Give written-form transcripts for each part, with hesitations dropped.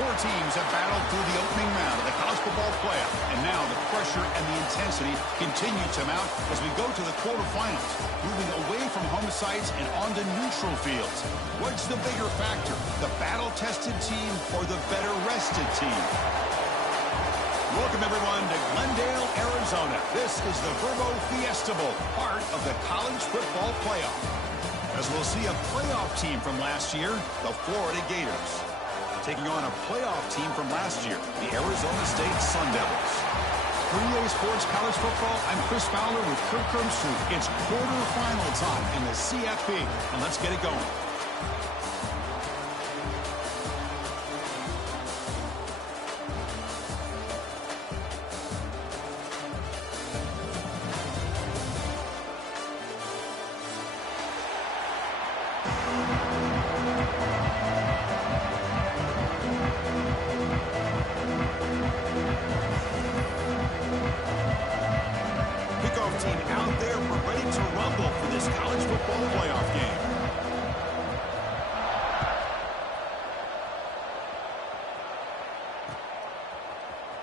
Four teams have battled through the opening round of the college football playoff, and now the pressure and the intensity continue to mount as we go to the quarterfinals, moving away from home sites and onto neutral fields. What's the bigger factor, the battle-tested team or the better-rested team? Welcome, everyone, to Glendale, Arizona. This is the Verbo Fiesta Bowl, part of the college football playoff. As we'll see a playoff team from last year, the Florida Gators, taking on a playoff team from last year, the Arizona State Sun Devils. For EA Sports College Football, I'm Chris Fowler with Kirk Crumpstree. It's quarterfinal time in the CFP, and let's get it going.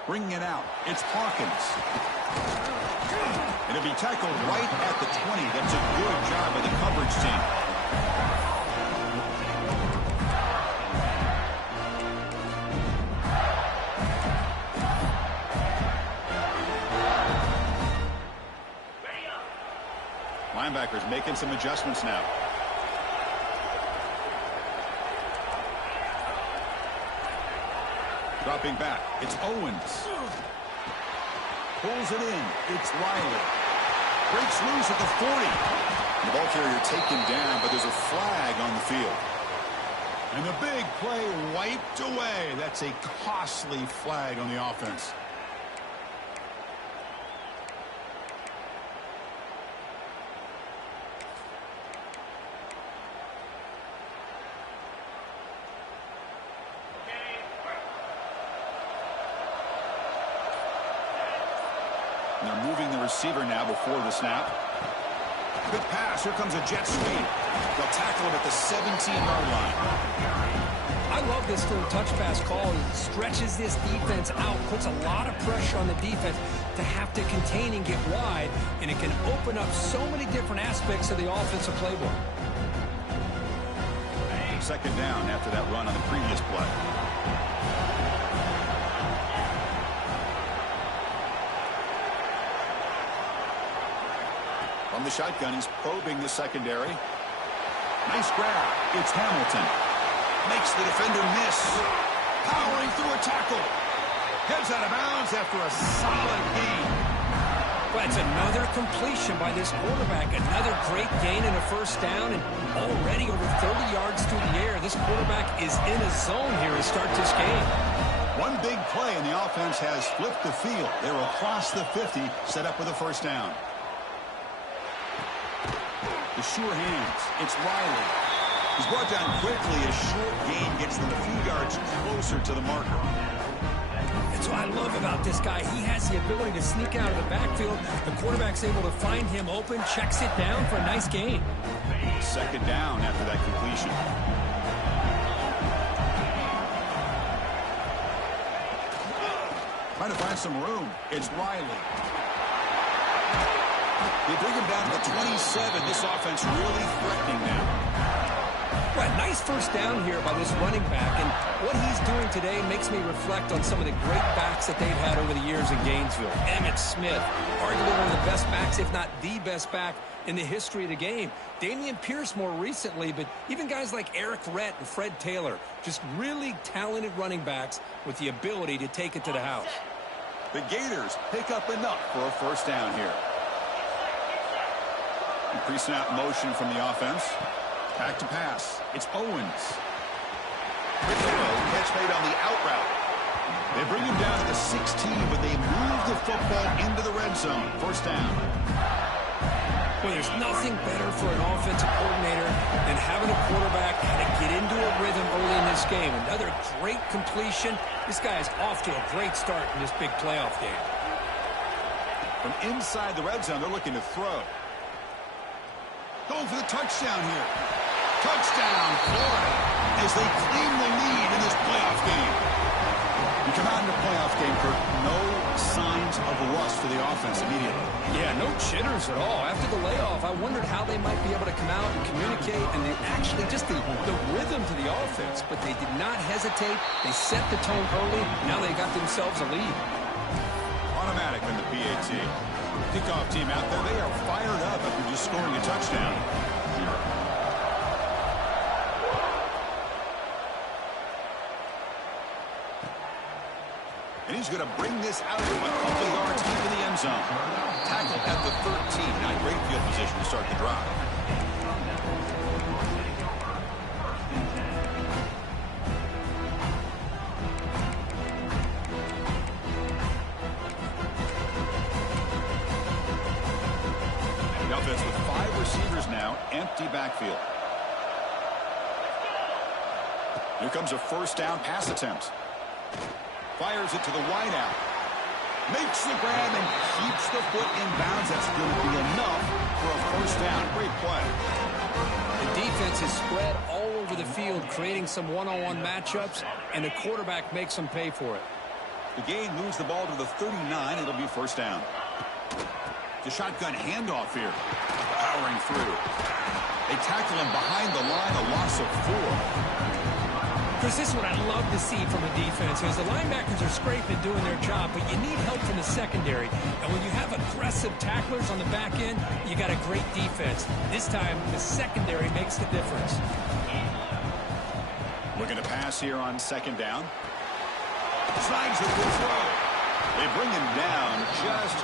Bringing it out, it's Hawkins. It'll be tackled right at the 20. That's a good job by the coverage team. Linebackers making some adjustments now. Dropping back, it's Owens. Pulls it in, it's Riley. Breaks loose at the 40. The ball carrier taken down, but there's a flag on the field. And the big play wiped away. That's a costly flag on the offense. They're moving the receiver now before the snap. Good pass. Here comes a jet sweep. They'll tackle him at the 17-yard line. I love this little touch pass call. It stretches this defense out, puts a lot of pressure on the defense to have to contain and get wide, and it can open up so many different aspects of the offensive playbook. Second down after that run on the previous play. From the shotgun, he's probing the secondary. Nice grab. It's Hamilton. Makes the defender miss. Powering through a tackle. Heads out of bounds after a solid gain. Well, it's another completion by this quarterback. Another great gain and a first down, and already over 30 yards through the air. This quarterback is in a zone here to start this game. One big play, and the offense has flipped the field. They're across the 50, set up with a first down. The sure hands. It's Riley. He's brought down quickly. A short gain gets them a few yards closer to the marker. That's what I love about this guy. He has the ability to sneak out of the backfield. The quarterback's able to find him open, checks it down for a nice gain. Second down after that completion. Trying to find some room. It's Riley. They bring him down to the 27. This offense really threatening now. Right, nice first down here by this running back. And what he's doing today makes me reflect on some of the great backs that they've had over the years in Gainesville. Emmitt Smith, arguably one of the best backs, if not the best back in the history of the game. Dameon Pierce more recently, but even guys like Eric Rhett and Fred Taylor, just really talented running backs with the ability to take it to the house. The Gators pick up enough for a first down here. Pre-snap motion from the offense. Back to pass. It's Owens. Catch made on the out route. They bring him down to the 16, but they move the football into the red zone. First down. Well, there's nothing better for an offensive coordinator than having a quarterback kind of get into a rhythm early in this game. Another great completion. This guy is off to a great start in this big playoff game. From inside the red zone, they're looking to throw. Going for the touchdown here. Touchdown, Florida. as they claim the lead in this playoff game. You come out in a playoff game, Kirk, no signs of rust for the offense immediately. Yeah, no jitters at all. After the layoff, I wondered how they might be able to come out and communicate, and they actually just the rhythm to the offense. But they did not hesitate. They set the tone early. Now they got themselves a lead. Automatic in the PAT. Kickoff team out there, they are fired up after just scoring a touchdown. And he's going to bring this out a couple yards into the end zone. Tackle at the 13. Not great field position to start the drive. The offense with 5 receivers now, empty backfield. Here comes a first down pass attempt. Fires it to the wideout. Makes the grab and keeps the foot in bounds. That's going to be enough for a first down. Great play. The defense is spread all over the field, creating some one-on-one matchups, and the quarterback makes them pay for it. The gain moves the ball to the 39. It'll be first down. The shotgun handoff here. Powering through. They tackle him behind the line, a loss of 4. Chris, this is what I love to see from a defense is the linebackers are scraping doing their job, but you need help from the secondary. And when you have aggressive tacklers on the back end, you got a great defense. This time, the secondary makes the difference. Looking to pass here on second down. Slides it with throw. They bring him down just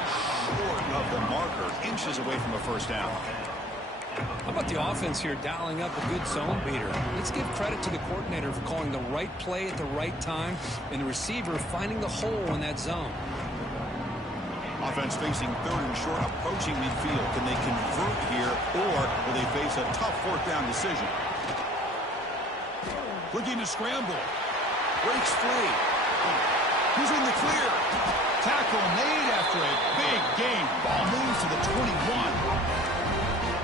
short of the marker, inches away from a first down. How about the offense here dialing up a good zone beater? Let's give credit to the coordinator for calling the right play at the right time and the receiver finding the hole in that zone. Offense facing third and short, approaching midfield. Can they convert here, or will they face a tough fourth down decision? Looking to scramble. Breaks free. He's in the clear. Tackle made after a big gain. Ball moves to the 21.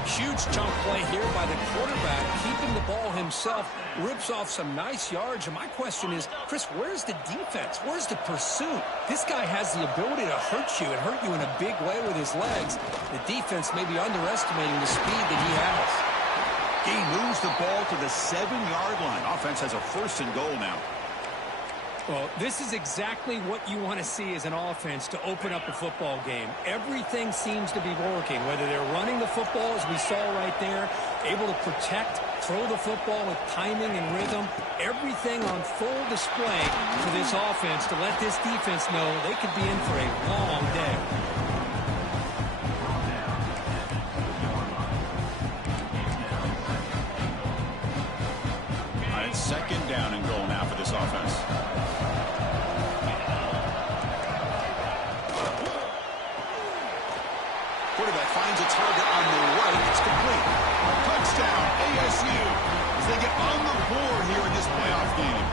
Huge chunk play here by the quarterback, keeping the ball himself, rips off some nice yards. And my question is, Chris, where's the defense? Where's the pursuit? This guy has the ability to hurt you and hurt you in a big way with his legs. The defense may be underestimating the speed that he has. He moves the ball to the 7-yard line. Offense has a first and goal now. Well, this is exactly what you want to see as an offense to open up a football game. Everything seems to be working, whether they're running the football, as we saw right there, able to protect, throw the football with timing and rhythm. Everything on full display for this offense to let this defense know they could be in for a long day. All right, second down and goal now for this offense. Quarterback finds a target on the right. It's complete. Touchdown, ASU, as they get on the board here in this playoff game.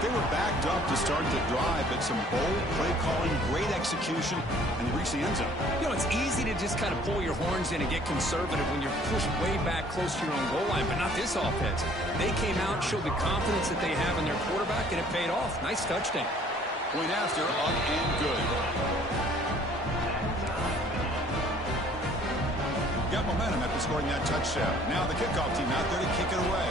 They were backed up to start the drive, but some bold play calling, great execution, and they reach the end zone. You know, it's easy to just kind of pull your horns in and get conservative when you're pushed way back close to your own goal line, but not this offense. They came out, showed the confidence that they have in their quarterback, and it paid off. Nice touchdown. Point after, up and good. Got momentum after scoring that touchdown. Now the kickoff team out there to kick it away.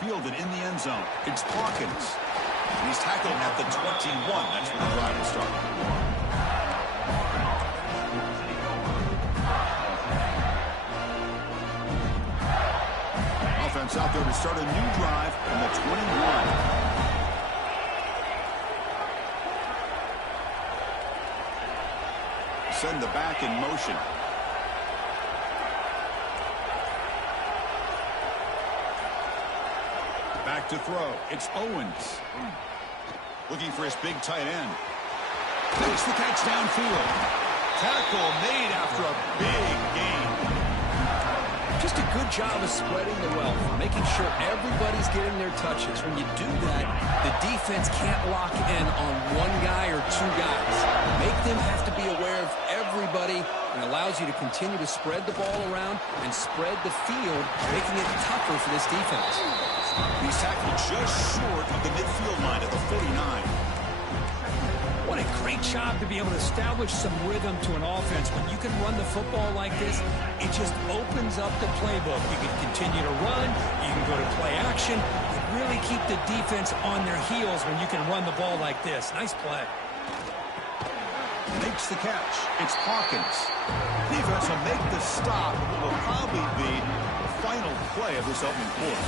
Fielded in the end zone. It's Hawkins. And he's tackled at the 21. That's where the drive will start. Offense out there to start a new drive from the 21. Send the back in motion. Back to throw. It's Owens. Looking for his big tight end. Makes the catch downfield. Tackle made after a big gain. Just a good job of spreading the wealth, making sure everybody's getting their touches. When you do that, the defense can't lock in on one guy or two guys. Make them have to be aware of everybody and allows you to continue to spread the ball around and spread the field, making it tougher for this defense. He's tackled just short of the midfield line at the 49. What a great job to be able to establish some rhythm to an offense. When you can run the football like this, it just opens up the playbook. You can continue to run. You can go to play action. You really keep the defense on their heels when you can run the ball like this. Nice play. Makes the catch. It's Hawkins. Defense will make the stop. It will probably be the final play of this opening quarter.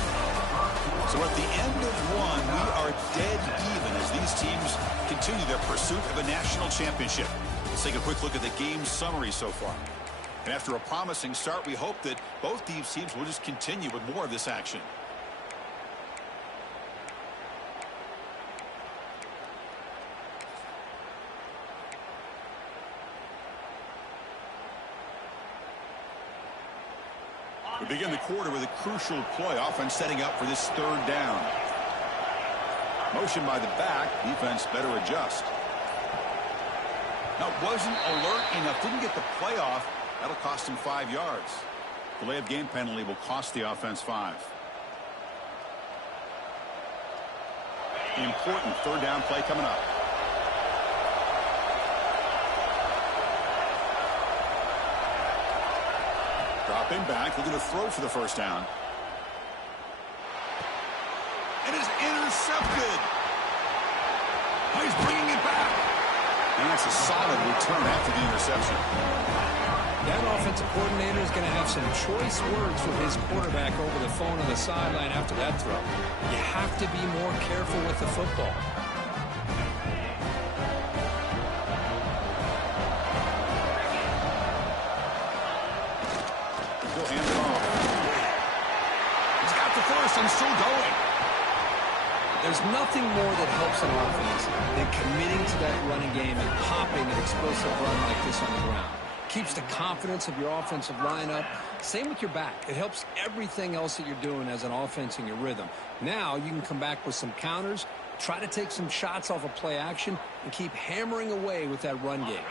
So at the end of one, we are dead even as these teams continue their pursuit of a national championship. Let's take a quick look at the game summary so far. And after a promising start, we hope that both these teams will just continue with more of this action. We begin the quarter with a crucial play. Offense setting up for this third down. Motion by the back. Defense better adjust. Now, wasn't alert enough. Didn't get the play off. That'll cost him 5 yards. Delay of game penalty will cost the offense 5. Important third down play coming up. Dropping back, looking to throw for the first down. It is intercepted. He's bringing it back. And that's a solid return after the interception. That offensive coordinator is going to have some choice words for his quarterback over the phone on the sideline after that throw. You have to be more careful with the football. And still going. There's nothing more that helps an offense than committing to that running game and popping an explosive run like this on the ground. Keeps the confidence of your offensive line up. Same with your back. It helps everything else that you're doing as an offense in your rhythm. Now you can come back with some counters, try to take some shots off of play action, and keep hammering away with that run game.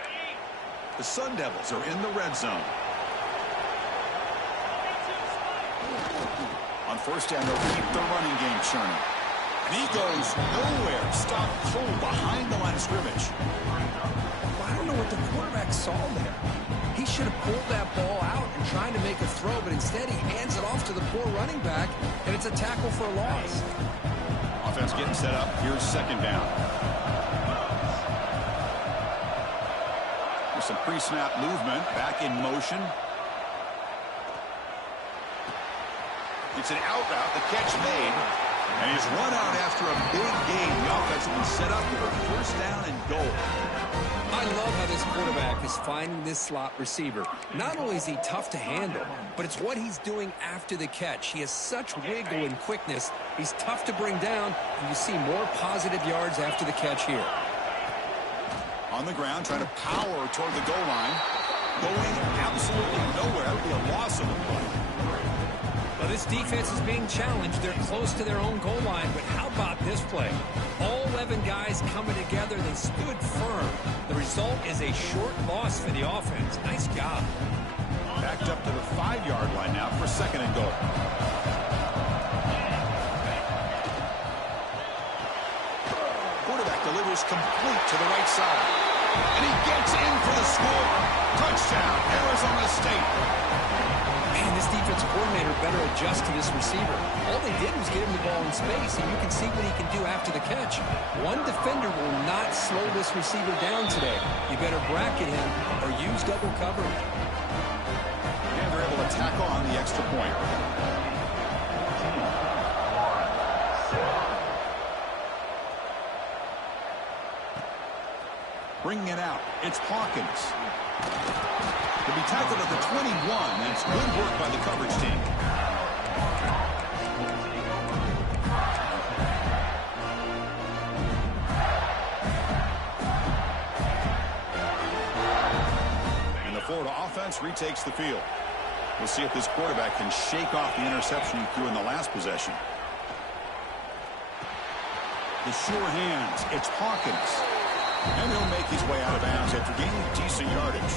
The Sun Devils are in the red zone. On first down, they'll keep the running game churning. And he goes nowhere. Stop cold behind the line of scrimmage. I don't know what the quarterback saw there. He should have pulled that ball out and tried to make a throw, but instead he hands it off to the poor running back, and it's a tackle for a loss. Offense getting set up. Here's second down. There's some pre-snap movement. Back in motion. It's an out route, the catch made, and he's run out after a big gain. The offense will be set up for a first down and goal. I love how this quarterback is finding this slot receiver. Not only is he tough to handle, but it's what he's doing after the catch. He has such wiggle and quickness. He's tough to bring down, and you see more positive yards after the catch here. On the ground, trying to power toward the goal line. Going absolutely nowhere. That would be a loss of a play. Well, this defense is being challenged. They're close to their own goal line, but how about this play? All 11 guys coming together. They stood firm. The result is a short loss for the offense. Nice job. Backed up to the 5-yard line now for second and goal. Quarterback delivers complete to the right side. And he gets in for the score. Touchdown, Arizona State. Man, this defensive coordinator better adjust to this receiver. All they did was give him the ball in space, and you can see what he can do after the catch. One defender will not slow this receiver down today. You better bracket him or use double coverage. And they're able to tackle on the extra point. Bringing it out, it's Hawkins. He'll be tackled at the 21, and it's good work by the coverage team. And the Florida offense retakes the field. We'll see if this quarterback can shake off the interception he threw in the last possession. The sure hands, it's Hawkins. And he'll make his way out of bounds after gaining decent yardage.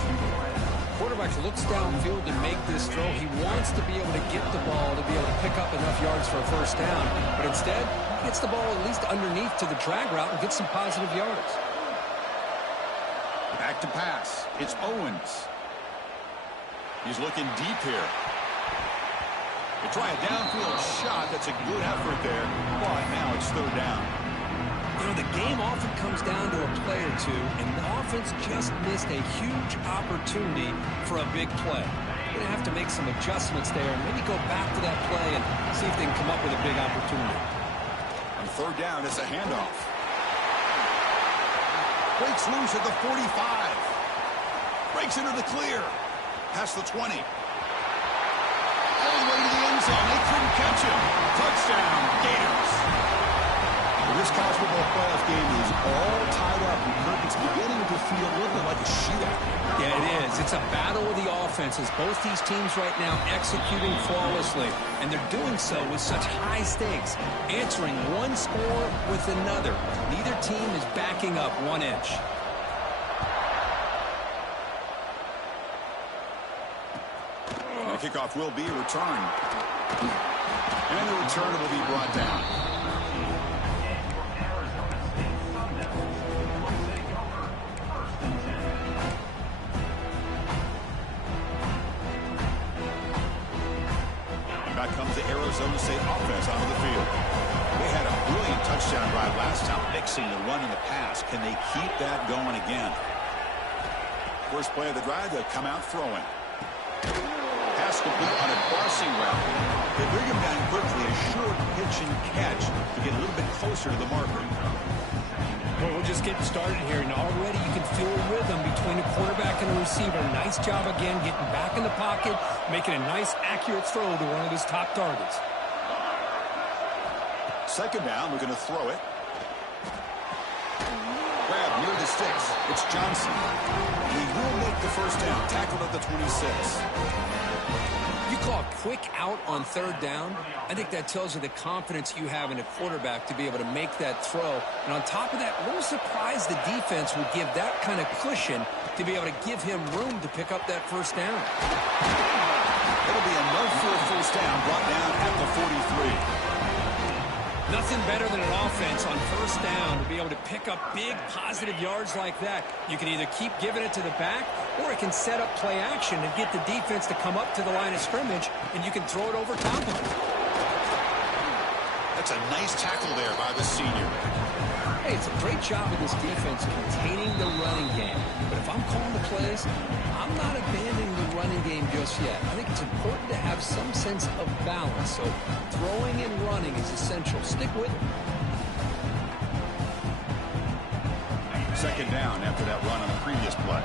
Quarterback looks downfield to make this throw. He wants to be able to get the ball to be able to pick up enough yards for a first down. But instead, he gets the ball at least underneath to the drag route and gets some positive yards. Back to pass. It's Owens. He's looking deep here. They try a downfield shot. That's a good effort there. But now it's third down. You know, the game often comes down to a play or two, and the offense just missed a huge opportunity for a big play. They're going to have to make some adjustments there and maybe go back to that play and see if they can come up with a big opportunity. On third down, it's a handoff. Breaks loose at the 45. Breaks into the clear. Past the 20. All the way to the end zone. They couldn't catch him. Touchdown, Gators. This college football playoff game is all tied up. It's beginning to feel a little bit like a shootout. Yeah, it is. It's a battle of the offenses. Both these teams right now executing flawlessly, and they're doing so with such high stakes, answering one score with another. Neither team is backing up 1 inch. The kickoff will be returned. And the return will be brought down. Back comes the Arizona State offense onto the field. They had a brilliant touchdown drive last time, mixing the run and the pass. Can they keep that going again? First play of the drive, they'll come out throwing. Pass complete on a crossing route. They bring him down quickly, a short pitch and catch to get a little bit closer to the marker. Well, we're just getting started here, and already you can feel a rhythm between the quarterback and the receiver. Nice job again getting back in the pocket, making a nice, accurate throw to one of his top targets. Second down, we're going to throw it. Grab near the sticks. It's Johnson. He will make the first down, tackled at the 26. You call a quick out on third down. I think that tells you the confidence you have in a quarterback to be able to make that throw. And on top of that, a little surprised the defense would give that kind of cushion to be able to give him room to pick up that first down. It'll be enough for a first down, brought down at the 43. Nothing better than an offense on first down to be able to pick up big positive yards like that. You can either keep giving it to the back, or it can set up play action and get the defense to come up to the line of scrimmage, and you can throw it over top of it. That's a nice tackle there by the senior. Hey, it's a great job of this defense containing the running game. But if I'm calling the plays, I'm not abandoning the running game just yet. I think it's important to have some sense of balance. So throwing and running is essential. Stick with it. Second down after that run on the previous play.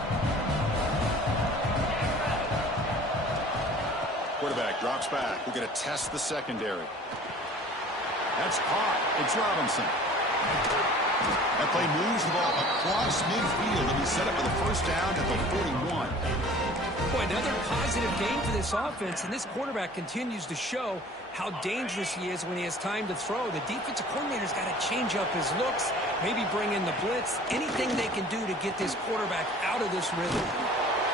Quarterback drops back. We're going to test the secondary. That's caught. It's Robinson. That play moves the ball across midfield, and we set up for the first down at the 41. Boy, another positive game for this offense, and this quarterback continues to show how dangerous he is when he has time to throw. The defensive coordinator's got to change up his looks, maybe bring in the blitz, anything they can do to get this quarterback out of this rhythm.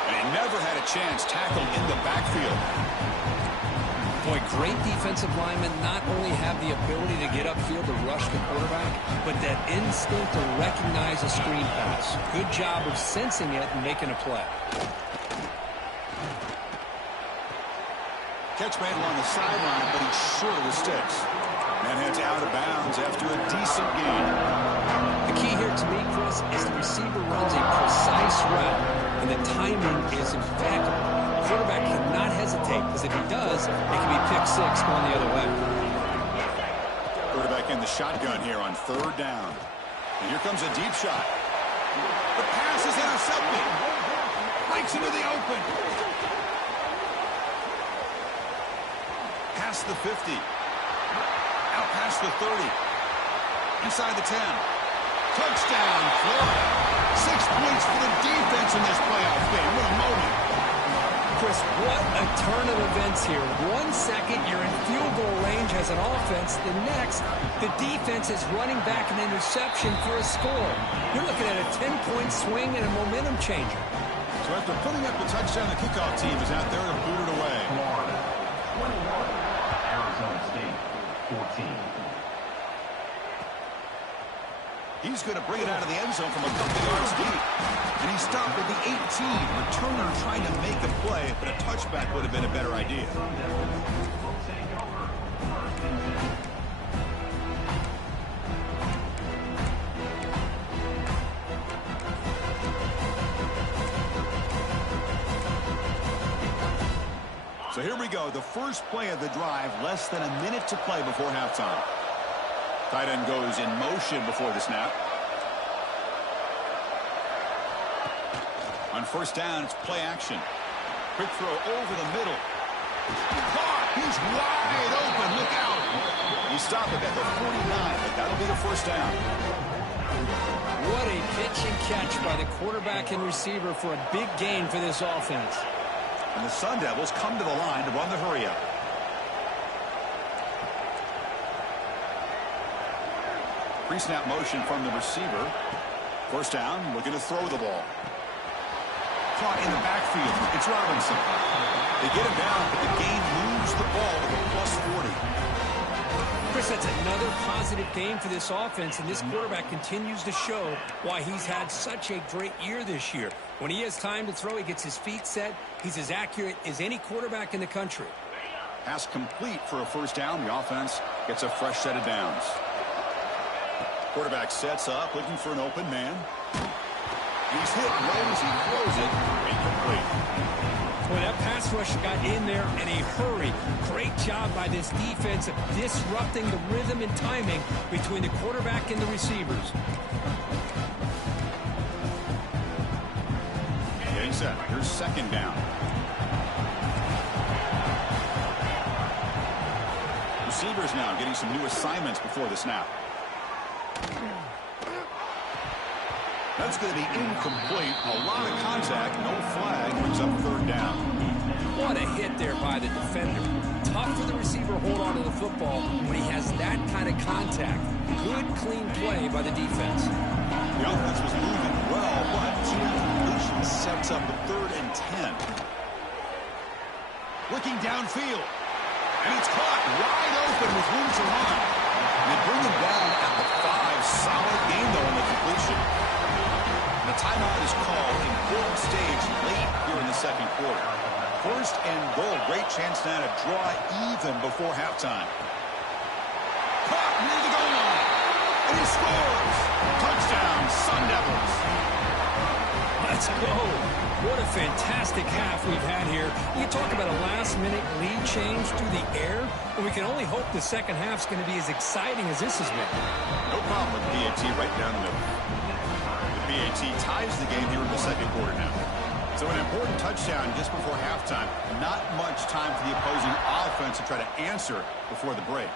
And he never had a chance tackled in the backfield. Boy, great defensive linemen not only have the ability to get upfield to rush the quarterback, but that instinct to recognize a screen pass. Good job of sensing it and making a play. Catch made along the sideline, but he's short of the sticks. And heads out of bounds after a decent gain. The key here to me, Chris, is the receiver runs a precise route, and the timing is impeccable. The quarterback cannot hesitate, because if he does, it can be pick six going the other way. Quarterback in the shotgun here on third down. And here comes a deep shot. The pass is intercepted. Breaks into the open. Past the 50. Out past the 30. Inside the 10. Touchdown, Florida. 6 points for the defense in this playoff game. What a moment. Chris, what a turn of events here. 1 second, you're in field goal range as an offense. The next, the defense is running back an interception for a score. you're looking at a 10-point swing and a momentum changer. So after putting up the touchdown, the kickoff team is out there to boot it away. Florida, 21. Arizona State, 14. He's going to bring it out of the end zone from a couple yards deep. And he stopped at the 18. Returner trying to make a play, but a touchback would have been a better idea. So here we go, the first play of the drive, less than a minute to play before halftime. Tight end goes in motion before the snap. On first down, it's play action. Quick throw over the middle. Caught! He's wide open. Look out! You stop it at the 49, but that'll be the first down. What a pitch and catch by the quarterback and receiver for a big gain for this offense. And the Sun Devils come to the line to run the hurry-up. Pre-snap motion from the receiver. First down, looking to throw the ball. Caught in the backfield. It's Robinson. They get him down, but the gain moves the ball with a +40. Chris, that's another positive game for this offense, and this quarterback continues to show why he's had such a great year this year. When he has time to throw, he gets his feet set. He's as accurate as any quarterback in the country. Pass complete for a first down. The offense gets a fresh set of downs. Quarterback sets up, looking for an open man. He's hit right as he throws it. Incomplete. Well, that pass rush got in there in a hurry. Great job by this defense of disrupting the rhythm and timing between the quarterback and the receivers. Getting set. Here's second down. Receivers now getting some new assignments before the snap. That's going to be incomplete. A lot of contact. No flag. Brings up third down. What a hit there by the defender. Tough for the receiver to hold on to the football when he has that kind of contact. Good, clean play by the defense. The offense was moving well, but two incompletions sets up a 3rd and 10. Looking downfield. And it's caught wide open with room to run. And they bring him down at the 5. Solid game, though, in the completion. The timeout is called. Important stage late here in the second quarter. 1st and goal. Great chance now to draw even before halftime. Caught near the goal line. And he scores. Touchdown, Sun Devils. Let's go. What a fantastic half we've had here. You talk about a last-minute lead change through the air, and we can only hope the second half's going to be as exciting as this has been. No problem with PAT right down the middle. The PAT ties the game here in the second quarter now. So an important touchdown just before halftime. Not much time for the opposing offense to try to answer before the break.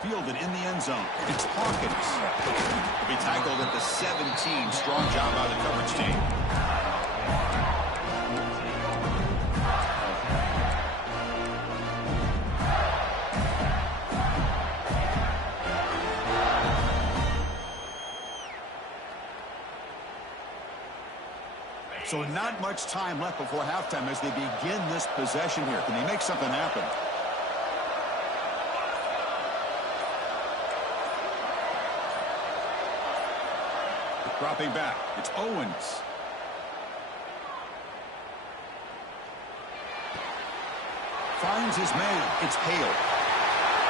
Fielded in the end zone. It's Hawkins. He'll be tackled at the 17. Strong job by the coverage team. So not much time left before halftime as they begin this possession here. Can they make something happen? Dropping back. It's Owens. Finds his man. It's Hale.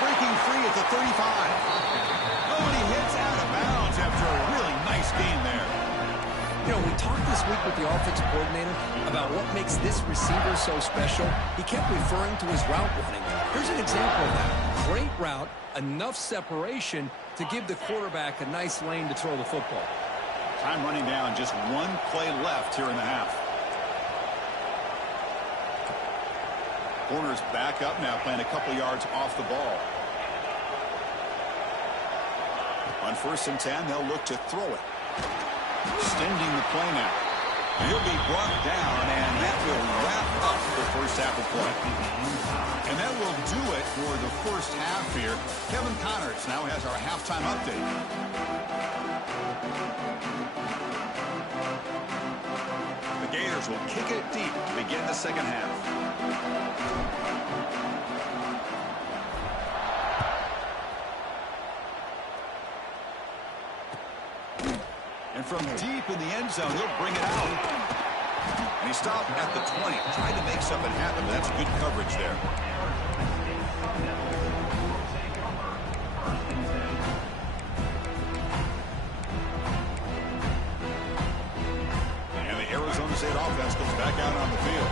Breaking free at the 35. Oh, and he hits out of bounds after a really nice game there. You know, we talked this week with the offensive coordinator about what makes this receiver so special. He kept referring to his route running. Here's an example of that. Great route, enough separation to give the quarterback a nice lane to throw the football. Time running down, just one play left here in the half. Corners back up now, playing a couple yards off the ball. On 1st and 10, they'll look to throw it. Extending the play now. And he'll be brought down, and that will wrap up the first half of play. And that will do it for the first half here. Kevin Connors now has our halftime update. Bears will kick it deep to begin the second half. And from deep in the end zone, he'll bring it out. And he stopped at the 20, trying to make something happen, but that's good coverage there. And the Arizona State offense comes back out on the field.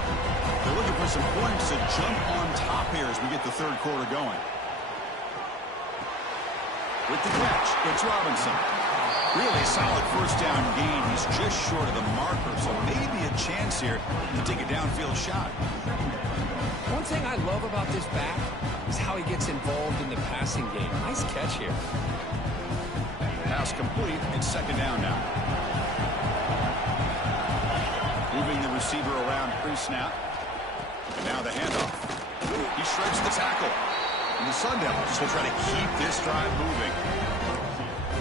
They're looking for some points to jump on top here as we get the third quarter going. With the catch, it's Robinson. Really solid first down gain. He's just short of the marker, so maybe a chance here to take a downfield shot. One thing I love about this back is how he gets involved in the passing game. Nice catch here. Pass complete. It's second down now. Moving the receiver around pre-snap. And now the handoff. He shreds the tackle. And the Sun Devils will try to keep this drive moving.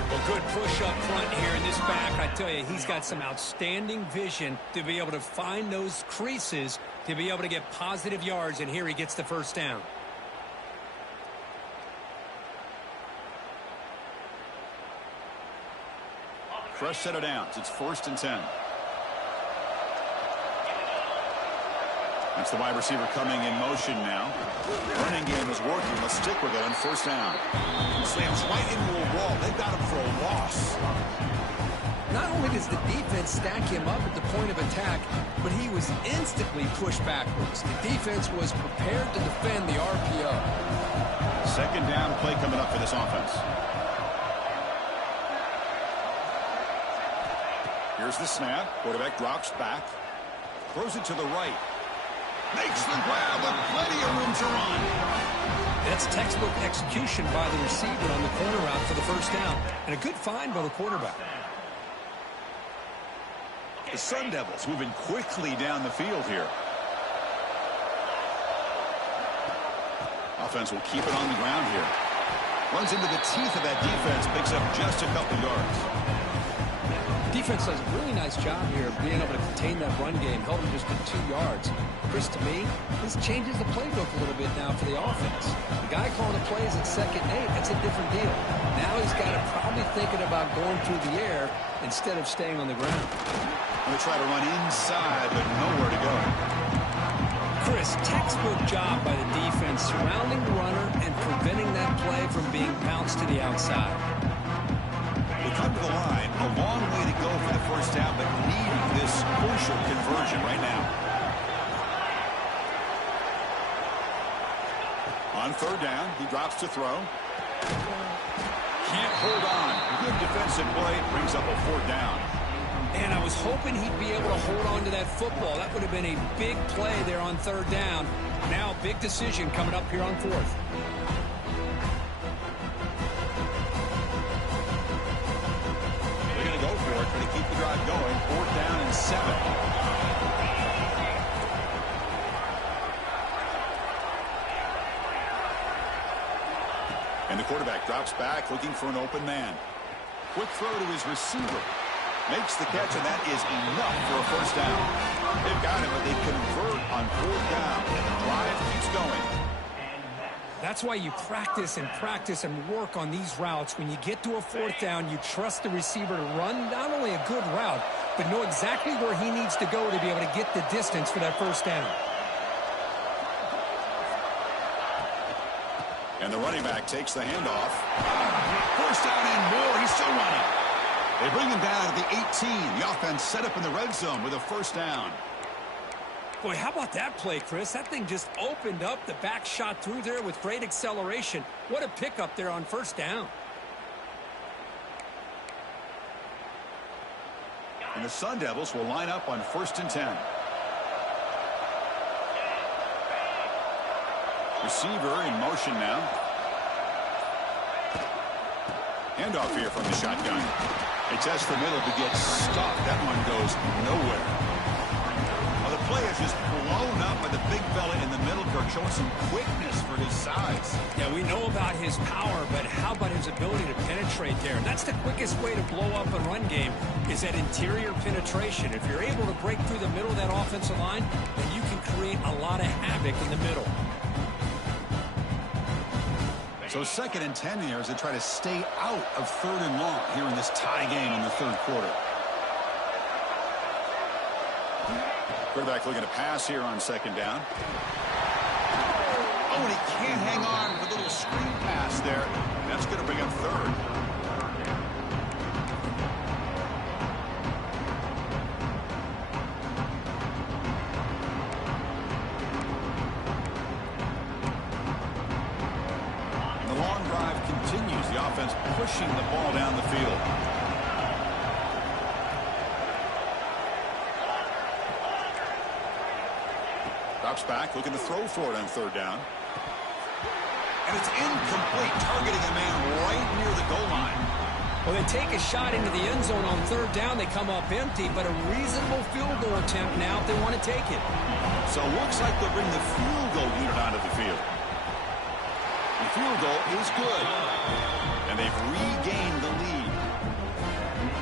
Well, good push up front here in this back. I tell you, he's got some outstanding vision to be able to find those creases, to be able to get positive yards, and here he gets the first down. Fresh set of downs. It's 1st and 10. That's the wide receiver coming in motion now. Running game is working. Let's stick with it on 1st down. Slams right into a wall. They've got him for a loss. Not only does the defense stack him up at the point of attack, but he was instantly pushed backwards. The defense was prepared to defend the RPO. Second down play coming up for this offense. Here's the snap. Quarterback drops back. Throws it to the right. Makes the grab with plenty of room to run. That's textbook execution by the receiver on the corner route for the first down. And a good find by the quarterback. The Sun Devils moving quickly down the field here. Offense will keep it on the ground here. Runs into the teeth of that defense. Picks up just a couple yards. Defense does a really nice job here of being able to contain that run game, held him just to 2 yards. Chris, to me, this changes the playbook a little bit now for the offense. The guy calling the plays at 2nd and 8, that's a different deal. Now he's got to probably thinking about going through the air instead of staying on the ground. Going to try to run inside, but nowhere to go. Chris, textbook job by the defense surrounding the runner and preventing that play from being bounced to the outside. They come to the line, a long way to go for the first down, but needing this crucial conversion right now. On 3rd down, he drops to throw. Can't hold on. Good defensive play, brings up a 4th down. And I was hoping he'd be able to hold on to that football. That would have been a big play there on 3rd down. Now, big decision coming up here on 4th. Going to keep the drive going. 4th down and 7. And the quarterback drops back looking for an open man. Quick throw to his receiver. Makes the catch, and that is enough for a first down. They've got it, but they convert on 4th down, and the drive keeps going. That's why you practice and work on these routes. When you get to a 4th down, you trust the receiver to run not only a good route, but know exactly where he needs to go to be able to get the distance for that first down. And the running back takes the handoff. First down and more. He's still running. They bring him down at the 18. The offense set up in the red zone with a first down. Boy, how about that play, Chris? That thing just opened up. The back shot through there with great acceleration. What a pickup there on first down. And the Sun Devils will line up on 1st and 10. Receiver in motion now. Handoff here from the shotgun. They test the middle to get stopped. That one goes nowhere. Well, the play is just blown up by the big fella in the middle, Kirk, showing some quickness for his size. Yeah, we know about his power, but how about his ability to penetrate there? That's the quickest way to blow up a run game, is that interior penetration. If you're able to break through the middle of that offensive line, then you can create a lot of havoc in the middle. So 2nd and 10 here as they try to stay out of 3rd and long here in this tie game in the 3rd quarter. Quarterback looking to pass here on 2nd down. Oh, and he can't hang on with a little screen pass there. That's going to bring up 3rd. The long drive continues. The offense pushing the ball down the field. Drops back, looking to throw for it on 3rd down. And it's incomplete, targeting a man right near the goal line. Well, they take a shot into the end zone on 3rd down. They come up empty, but a reasonable field goal attempt now if they want to take it. So it looks like they'll bring the field goal unit onto the field. The field goal is good. And they've regained the lead.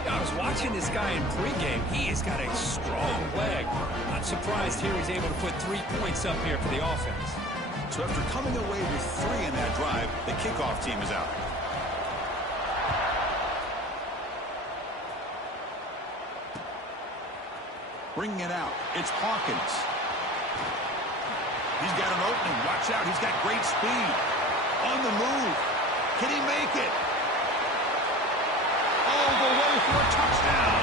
I was watching this guy in pregame. He has got a strong leg. Not surprised here he's able to put 3 points up here for the offense. So after coming away with 3 in that drive, the kickoff team is out. Bringing it out, it's Hawkins. He's got an opening. Watch out, he's got great speed. On the move. Can he make it? All the way for a touchdown.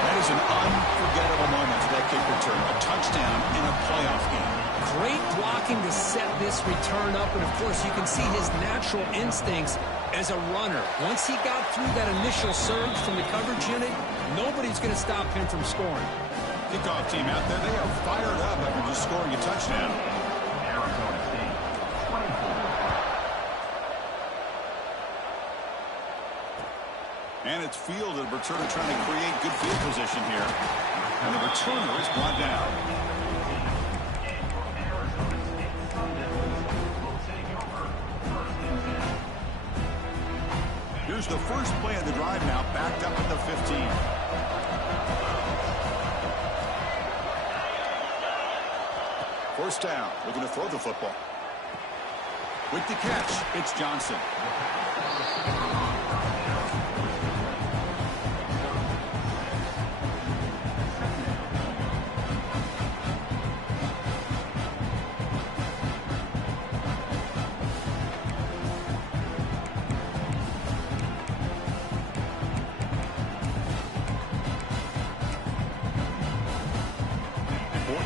That is an unforgettable moment for that kick return. A touchdown in a playoff game. Great blocking to set this return up, and of course you can see his natural instincts as a runner. Once he got through that initial surge from the coverage unit, nobody's going to stop him from scoring. Kickoff team out there, they are fired up after just scoring a touchdown. Arizona State, 24. And it's fielded. Returner trying to create good field position here. And the returner is brought down. Here's the first play of the drive now, backed up at the 15. First down, looking to throw the football. With the catch, it's Johnson.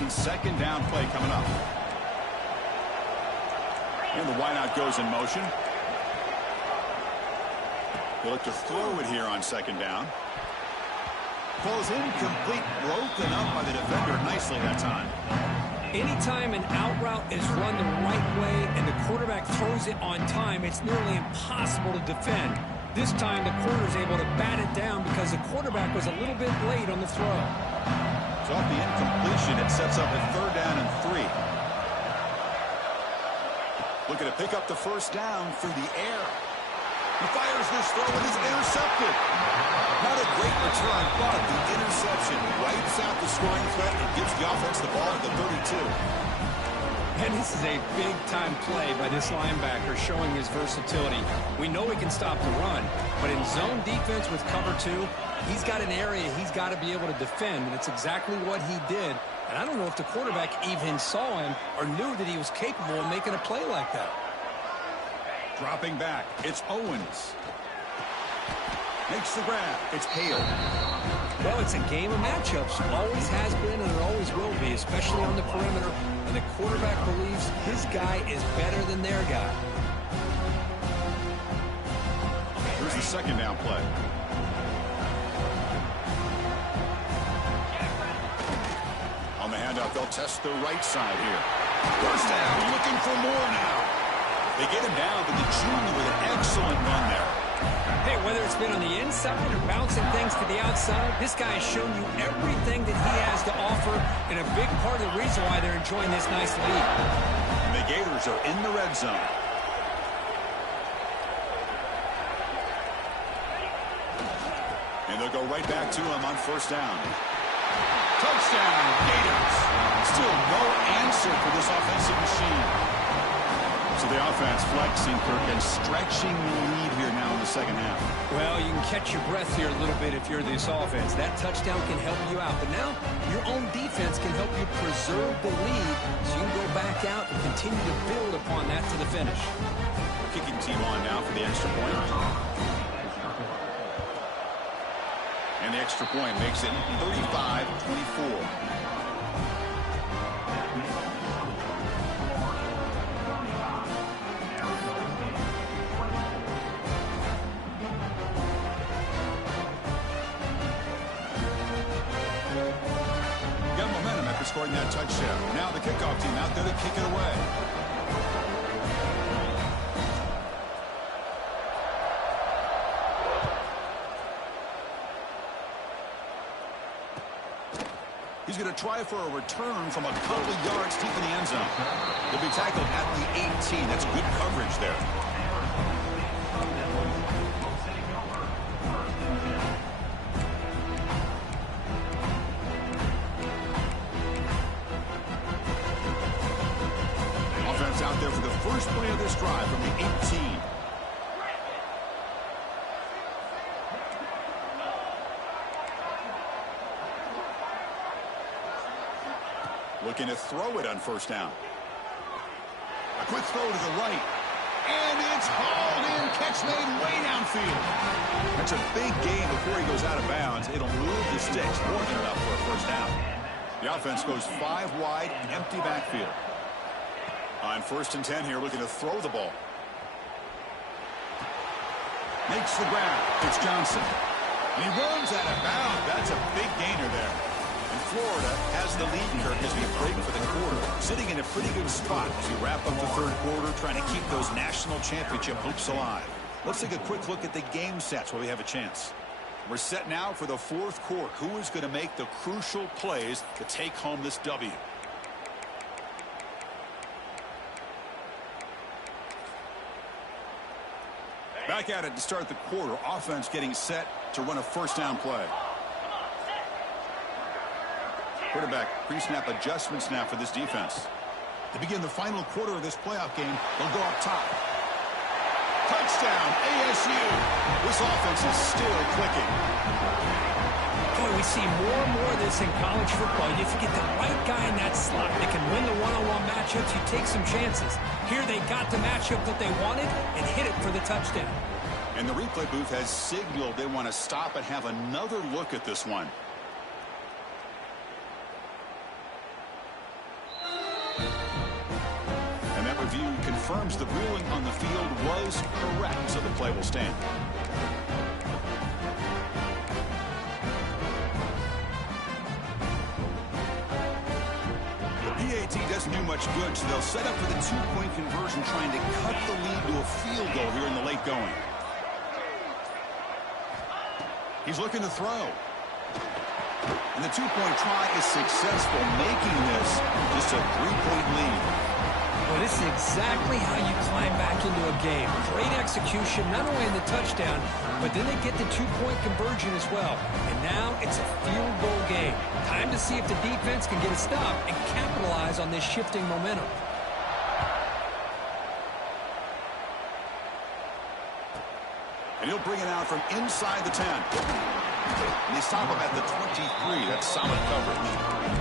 Second down play coming up. And the wideout goes in motion. They look to throw it here on 2nd down. Ball's incomplete, broken up by the defender nicely that time. Anytime an out route is run the right way and the quarterback throws it on time, it's nearly impossible to defend. This time the corner is able to bat it down because the quarterback was a little bit late on the throw. So off the incompletion, it sets up a 3rd down and 3. Looking to pick up the first down through the air. He fires this throw and is intercepted. Not a great return, but the interception wipes out the scoring threat and gives the offense the ball at the 32. And this is a big-time play by this linebacker showing his versatility. We know he can stop the run, but in zone defense with cover 2, he's got an area he's got to be able to defend, and it's exactly what he did. And I don't know if the quarterback even saw him or knew that he was capable of making a play like that. Dropping back, it's Owens. Makes the grab, it's Hale. Well, it's a game of matchups. Always has been and it always will be, especially on the perimeter. And the quarterback believes his guy is better than their guy. Here's the 2nd down play. On the handoff, they'll test the right side here. First down, looking for more now. They get him down, but the junior with an excellent run there. Hey, whether it's been on the inside or bouncing things to the outside, this guy has shown you everything that he has to offer, and a big part of the reason why they're enjoying this nice lead. And the Gators are in the red zone. And they'll go right back to him on first down. Touchdown, Gators. Still no answer for this offensive machine. So the offense flexing, Kirk, and stretching the lead here now in the second half. Well, you can catch your breath here a little bit if you're this offense. That touchdown can help you out. But now your own defense can help you preserve the lead so you can go back out and continue to build upon that to the finish. Kicking team on now for the extra point. And the extra point makes it 35-24. Scoring that touchdown. Now the kickoff team out there to kick it away. He's going to try for a return from a couple of yards deep in the end zone. He'll be tackled at the 18. That's good coverage there. Out there for the first play of this drive from the 18. Looking to throw it on first down. A quick throw to the right. And it's hauled in. Catch made way downfield. That's a big gain before he goes out of bounds. It'll move the sticks. More than enough for a first down. The offense goes 5 wide, empty backfield. On first and 10 here, looking to throw the ball. Makes the grab. It's Johnson. And he runs out of bounds. That's a big gainer there. And Florida has the lead, Kirk, as we break for the quarter. Sitting in a pretty good spot as we wrap up the third quarter, trying to keep those national championship hopes alive. Let's take a quick look at the game sets while we have a chance. We're set now for the fourth quarter. Who is going to make the crucial plays to take home this W? Back at it to start the quarter. Offense getting set to run a first down play. Quarterback pre-snap adjustments now for this defense. To begin the final quarter of this playoff game, they'll go up top. Touchdown, ASU. This offense is still clicking. Boy, we see more and more of this in college football. If you get the right guy in that slot that can win the one-on-one matchups, you take some chances. Here they got the matchup that they wanted and hit it for the touchdown. And the replay booth has signaled they want to stop and have another look at this one. And that review confirms the ruling on the field was correct, so the play will stand. PAT doesn't do much good, so they'll set up for the two-point conversion, trying to cut the lead to a field goal here in the late going. He's looking to throw. And the two-point try is successful, making this just a three-point lead. Well, this is exactly how you climb back into a game. Great execution, not only in the touchdown, but then they get the two-point conversion as well. And now it's a field goal game. Time to see if the defense can get a stop and capitalize on this shifting momentum. And he'll bring it out from inside the 10. And they stop him at the 23. That's solid coverage.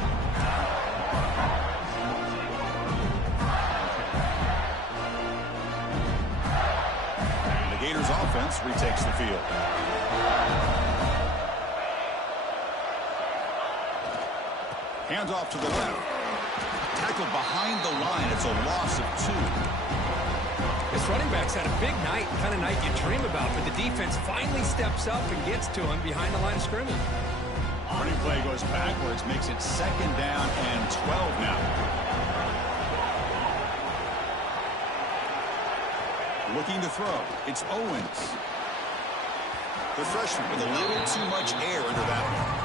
Gators offense retakes the field. Hands off to the left. Tackled behind the line. It's a loss of 2. This running back's had a big night, kind of night you dream about, but the defense finally steps up and gets to him behind the line of scrimmage. Running play goes backwards, makes it second down and 12 now. Looking to throw. It's Owens. The freshman with a little too much air under that one.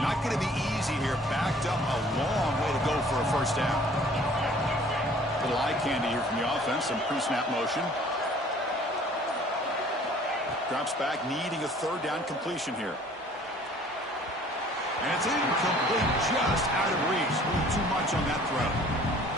Not going to be easy here. Backed up a long way to go for a first down. Little eye candy here from the offense. Some pre-snap motion. Drops back, needing a third down completion here. And it's incomplete, just out of reach. A little too much on that throw.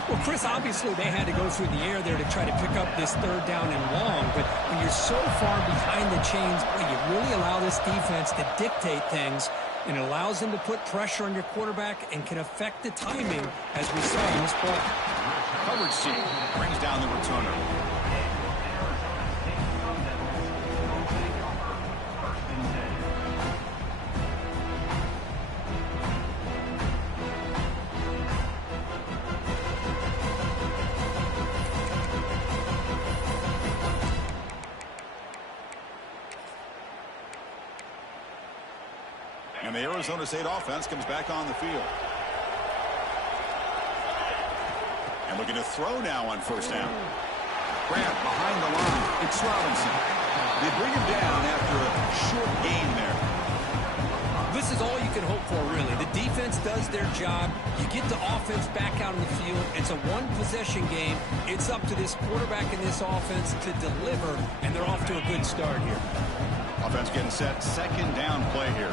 Well, Chris, obviously they had to go through the air there to try to pick up this third down and long, but when you're so far behind the chains, boy, you really allow this defense to dictate things, and it allows them to put pressure on your quarterback and can affect the timing, as we saw in this play. Coverage C brings down the returner. And the Arizona State offense comes back on the field. And looking to throw now on first down. Grant behind the line. It's Robinson. They bring him down after a short gain there. This is all you can hope for, really. The defense does their job. You get the offense back out on the field. It's a one-possession game. It's up to this quarterback and this offense to deliver, and they're off to a good start here. Offense getting set. Second down play here.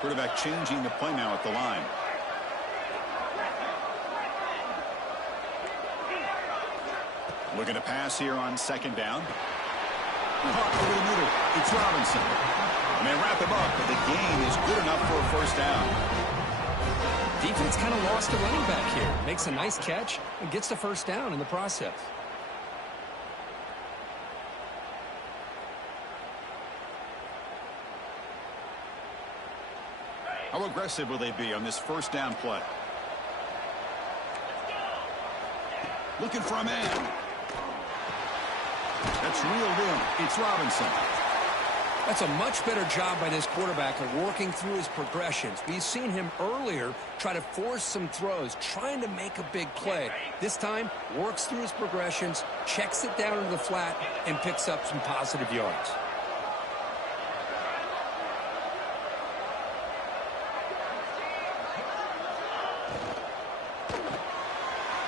Quarterback changing the play now at the line. Looking to pass here on second down. Caught over the middle. It's Robinson. And they wrap him up, but the gain is good enough for a first down. Defense kind of lost a running back here. Makes a nice catch and gets the first down in the process. How aggressive will they be on this first down play? Looking for a man. That's reeled in. It's Robinson. That's a much better job by this quarterback of working through his progressions. We've seen him earlier try to force some throws, trying to make a big play. This time, works through his progressions, checks it down into the flat, and picks up some positive yards.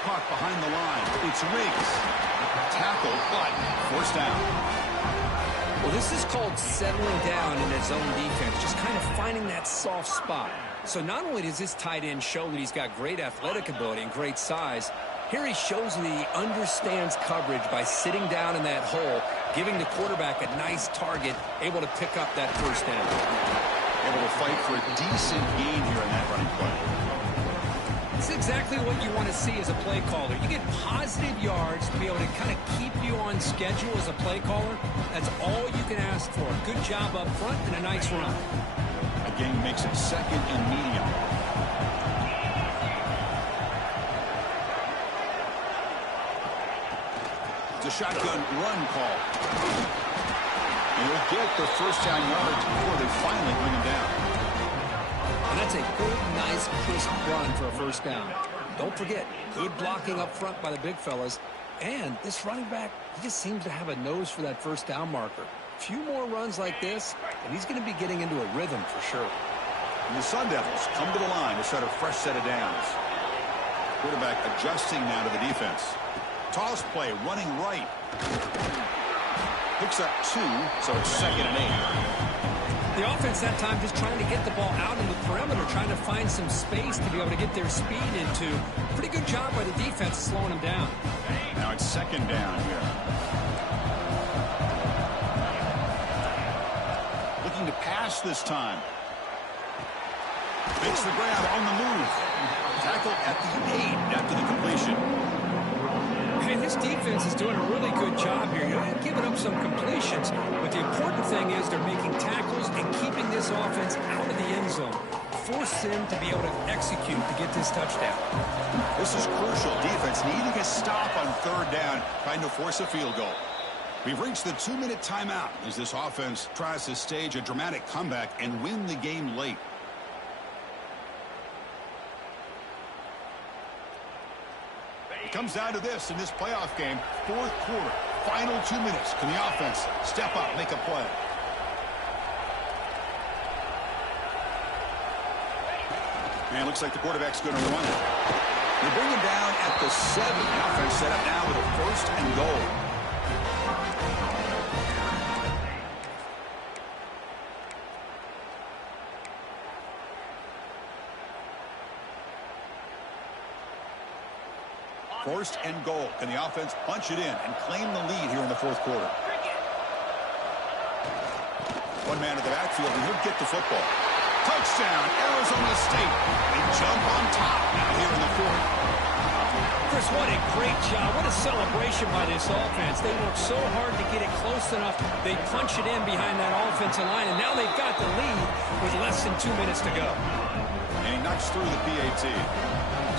Caught behind the line. It's Riggs. Tackle, but forced down. Well, this is called settling down in his own defense, just kind of finding that soft spot. So not only does this tight end show that he's got great athletic ability and great size, here he shows that he understands coverage by sitting down in that hole, giving the quarterback a nice target, able to pick up that first down. Able to fight for a decent gain here in that running play. It's exactly what you want to see as a play caller. You get positive yards to be able to kind of keep you on schedule as a play caller. That's all you can ask for. Good job up front and a nice run. Again, makes it second and medium. It's a shotgun run call. And he'll get the first down yards before they finally bring him down. And that's a good, nice, crisp run for a first down. Don't forget, good blocking up front by the big fellas. And this running back, he just seems to have a nose for that first down marker. A few more runs like this, and he's going to be getting into a rhythm for sure. And the Sun Devils come to the line to start a fresh set of downs. Quarterback adjusting now to the defense. Toss play, running right. Picks up 2, so it's second and 8. The offense that time just trying to get the ball out in the perimeter, trying to find some space to be able to get their speed into. Pretty good job by the defense slowing them down. Now it's second down here. Looking to pass this time. Makes the grab on the move. Tackle at the 8 after the completion. Hey, this defense is doing a really good job here. You know, they're giving up some completions, but the important thing is they're making tackles and keeping this offense out of the end zone. Force them to be able to execute to get this touchdown. This is crucial. Defense needing a stop on third down, trying to force a field goal. We've reached the 2-minute timeout as this offense tries to stage a dramatic comeback and win the game late. It comes down to this in this playoff game, fourth quarter, final 2 minutes. Can the offense step up, make a play? And it looks like the quarterback's going to run it. They bring him down at the 7. The offense set up now with a 1st and goal. First and goal. Can the offense punch it in and claim the lead here in the fourth quarter? One man in the backfield, and he'll get the football. Touchdown, Arizona State. They jump on top now here in the fourth. Chris, what a great job. What a celebration by this offense. They worked so hard to get it close enough. They punch it in behind that offensive line, and now they've got the lead with less than 2 minutes to go. And he knocks through the PAT.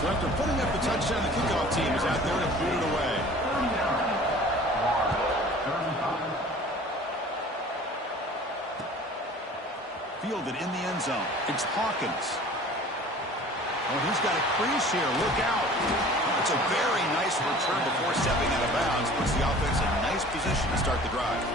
So after putting up the touchdown, the kickoff team is out there to boot it away. Fielded in the end zone. It's Hawkins. Oh, he's got a crease here. Look out. It's a very nice return before stepping out of bounds. Puts the offense in nice position to start the drive.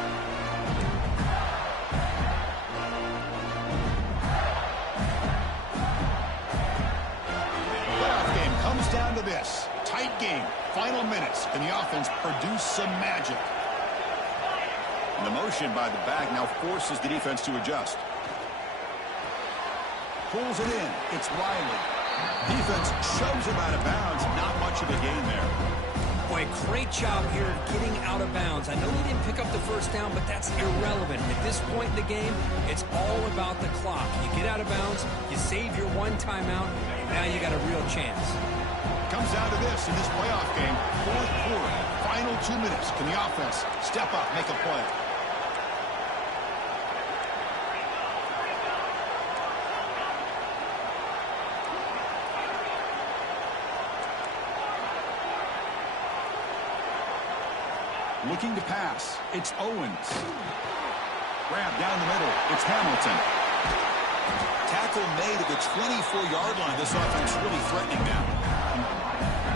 Down to this tight game, final minutes. Can the offense produce some magic? And the motion by the back now forces the defense to adjust. Pulls it in. It's Riley. Defense shoves him out of bounds. Not much of a gain there. Boy, great job here getting out of bounds. I know he didn't pick up the first down, but that's irrelevant. At this point in the game, it's all about the clock. You get out of bounds, you save your one timeout, and now you got a real chance. Comes down to this in this playoff game, fourth quarter, final 2 minutes. Can the offense step up, make a play? Looking to pass. It's Owens. Grab down the middle. It's Hamilton. Tackle made at the 24-yard line. This offense really threatening now.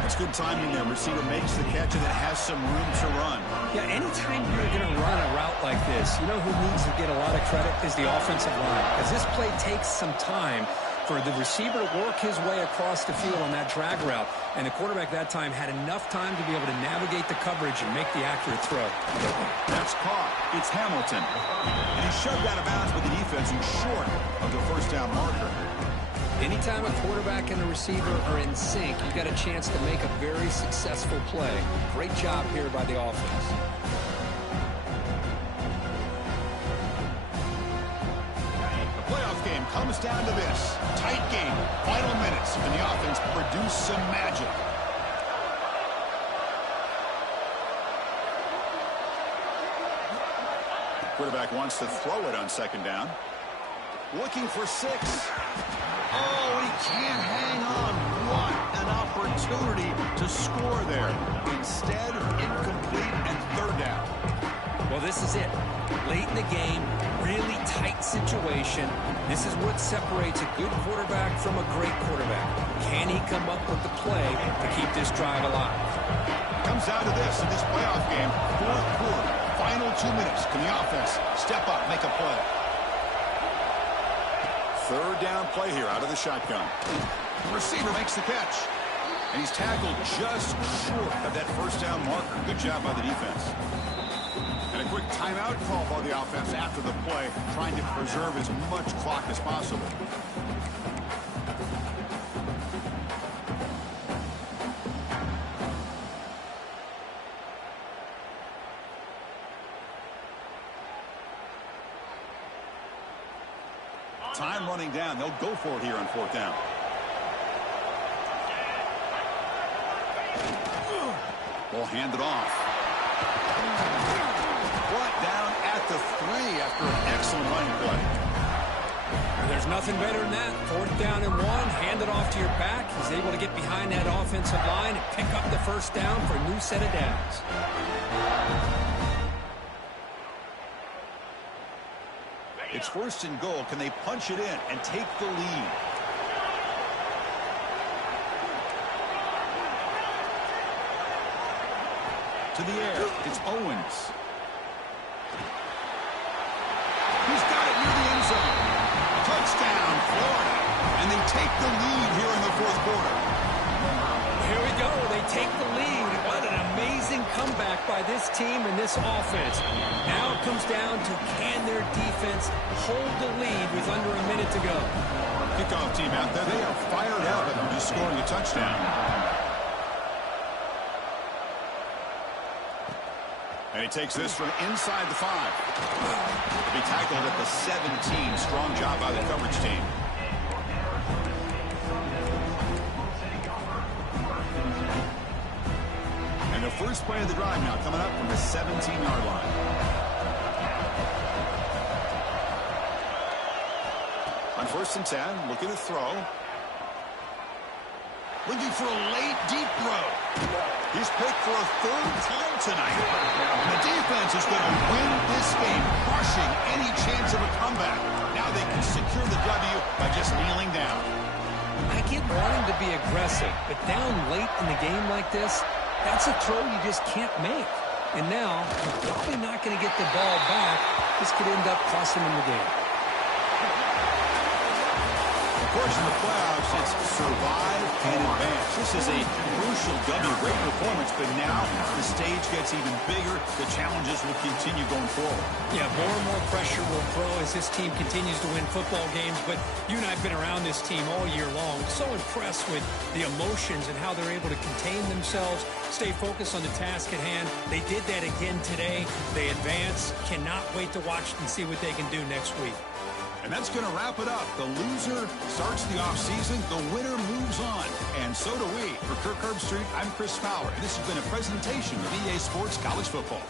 That's good timing there. Receiver makes the catch and it has some room to run. Yeah, anytime you're going to run a route like this, you know who needs to get a lot of credit is the offensive line. As this play takes some time for the receiver to work his way across the field on that drag route. And the quarterback that time had enough time to be able to navigate the coverage and make the accurate throw. That's caught. It's Hamilton. And he's shoved out of bounds, but the defense is short of the first down marker. Anytime a quarterback and a receiver are in sync, you've got a chance to make a very successful play. Great job here by the offense. The playoff game comes down to this. Tight game, final minutes, and the offense produce some magic. Quarterback wants to throw it on second down. Looking for 6. Oh, he can't hang on. What an opportunity to score there. Instead, incomplete and third down. Well, this is it. Late in the game, really tight situation. This is what separates a good quarterback from a great quarterback. Can he come up with the play to keep this drive alive? Comes down to this in this playoff game. Fourth quarter, final 2 minutes. Can the offense step up, make a play? Third down play here out of the shotgun. The receiver makes the catch. And he's tackled just short of that first down marker. Good job by the defense. And a quick timeout call by the offense after the play, trying to preserve as much clock as possible. Time running down. They'll go for it here on fourth down. Will hand it off. Brought down at the 3 after an excellent running play. There's nothing better than that. 4th down and 1. Hand it off to your back. He's able to get behind that offensive line and pick up the first down for a new set of downs. It's 1st and goal. Can they punch it in and take the lead? To the air. It's Owens. He's got it near the end zone. Touchdown, Florida. And they take the lead here in the 4th quarter. Here we go. They take the lead. What an amazing comeback by this team and this offense. Now it comes down to can their defense hold the lead with under a minute to go. Kickoff team out there. They are fired up and just scoring a touchdown. And he takes this from inside the 5. He'll be tackled at the 17. Strong job by the coverage team. And the first play of the drive now coming up from the 17-yard line. On 1st and 10, looking to throw. Looking for a late, deep throw. He's picked for a 3rd time tonight. And the defense is going to win this game, crushing any chance of a comeback. Now they can secure the W by just kneeling down. I get wanting to be aggressive, but down late in the game like this, that's a throw you just can't make. And now, you're probably not going to get the ball back. This could end up costing them the game. Of course, in the playoffs, it's survive and advance. This is a crucial W. Great performance, but now the stage gets even bigger. The challenges will continue going forward. Yeah, more and more pressure will grow as this team continues to win football games. But you and I have been around this team all year long. So impressed with the emotions and how they're able to contain themselves, stay focused on the task at hand. They did that again today. They advance. Cannot wait to watch and see what they can do next week. And that's going to wrap it up. The loser starts the offseason. The winner moves on. And so do we. For Kirk Herbstreit, I'm Chris Fowler. And this has been a presentation of EA Sports College Football.